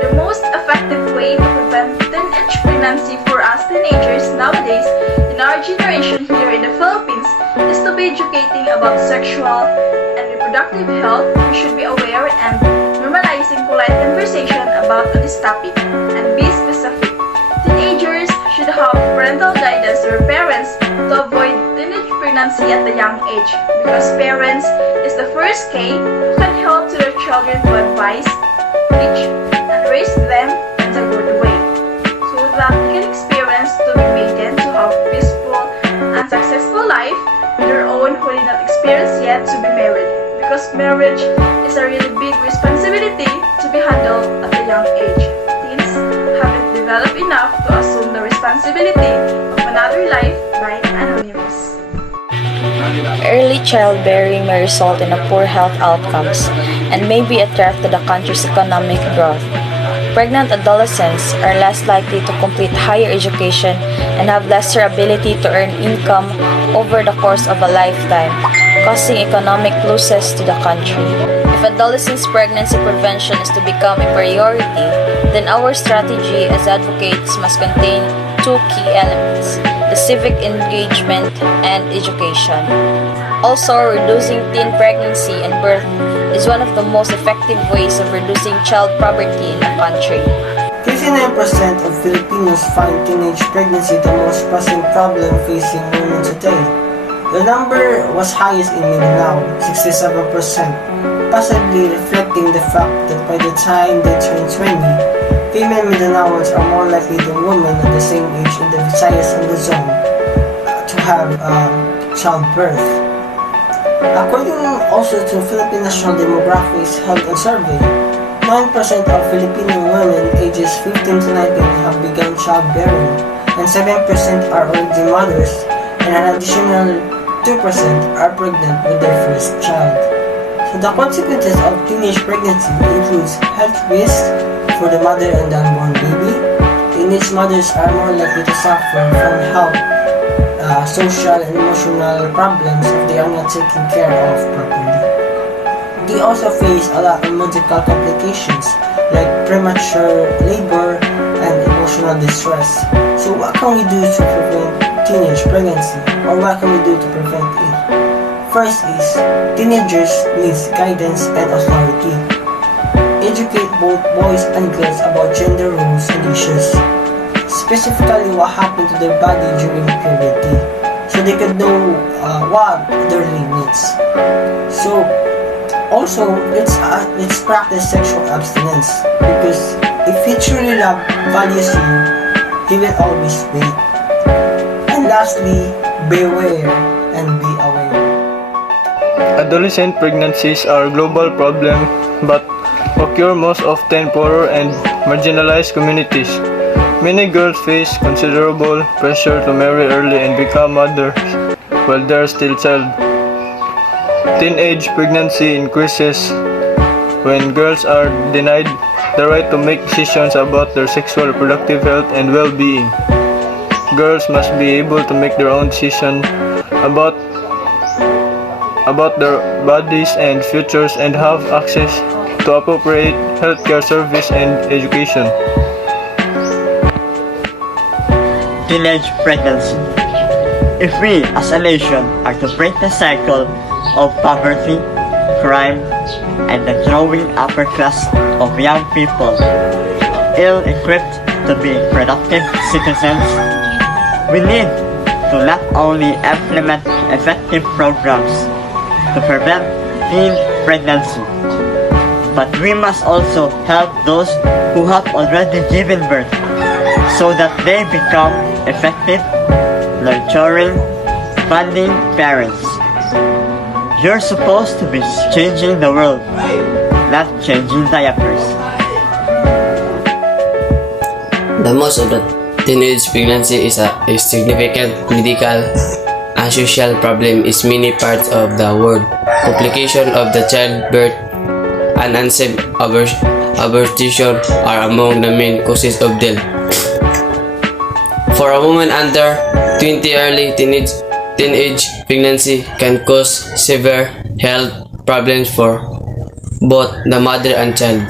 The most effective way to prevent teenage pregnancy for us teenagers nowadays in our generation here in the Philippines is to be educating about sexual and reproductive health. We should be aware and normalizing polite conversation about this topic and be specific. Teenagers should have parental guidance to their parents to avoid teenage pregnancy at a young age because parents is the first key who can help to their children to advise, teach, and raise them in a good way so that they can experience to be maiden to have peaceful and successful life with their own who did not experience yet to be married because marriage is a really big responsibility to be handled at a young age. Teens haven't developed enough to assume the responsibility of another life by anonymous. Early childbearing may result in a poor health outcomes and may be a threat to the country's economic growth. Pregnant adolescents are less likely to complete higher education and have lesser ability to earn income over the course of a lifetime, causing economic losses to the country. If adolescents' pregnancy prevention is to become a priority, then our strategy as advocates must contain two key elements: the civic engagement and education. Also, reducing teen pregnancy and birth is one of the most effective ways of reducing child poverty in the country. 59% of Filipinos find teenage pregnancy the most pressing problem facing women today. The number was highest in Mindanao, 67%, possibly reflecting the fact that by the time they turn 20, female Mindanaoans are more likely than women of the same age in the Visayas and Luzon to have childbirth. According also to Philippine National Demographics Health and Survey, 9% of Filipino women ages 15 to 19 have begun childbearing, and 7% are already mothers, and an additional 2% are pregnant with their first child. So the consequences of teenage pregnancy includes health risks for the mother and the unborn baby. Teenage mothers are more likely to suffer from health, social and emotional problems if they are not taken care of properly. They also face a lot of medical complications like premature labor and emotional distress. So what can we do to prevent teenage pregnancy, or what can we do to prevent it? First is, teenagers need guidance and authority. Educate both boys and girls about gender roles and issues, specifically what happened to their body during puberty, so they can know what their limits. So also, let's practice sexual abstinence, because if he truly values you, he will always wait. And lastly, beware and be aware. Adolescent pregnancies are a global problem but occur most often in poorer and marginalized communities. Many girls face considerable pressure to marry early and become mothers while they are still child. Teenage pregnancy increases when girls are denied the right to make decisions about their sexual reproductive health and well-being. Girls must be able to make their own decisions about their bodies and futures and have access to appropriate healthcare service and education. Teenage pregnancy. If we as a nation are to break the cycle of poverty, crime, and the growing upper class of young people, ill-equipped to be productive citizens, we need to not only implement effective programs to prevent teen pregnancy, but we must also help those who have already given birth so that they become effective, nurturing, funding parents. You're supposed to be changing the world, not changing diapers. The most of the teenage pregnancy is a significant medical and social problem in many parts of the world. Complications of the childbirth and unsafe abortion are among the main causes of death. For a woman under 20, early teenage teenage pregnancy can cause severe health problems for both the mother and child.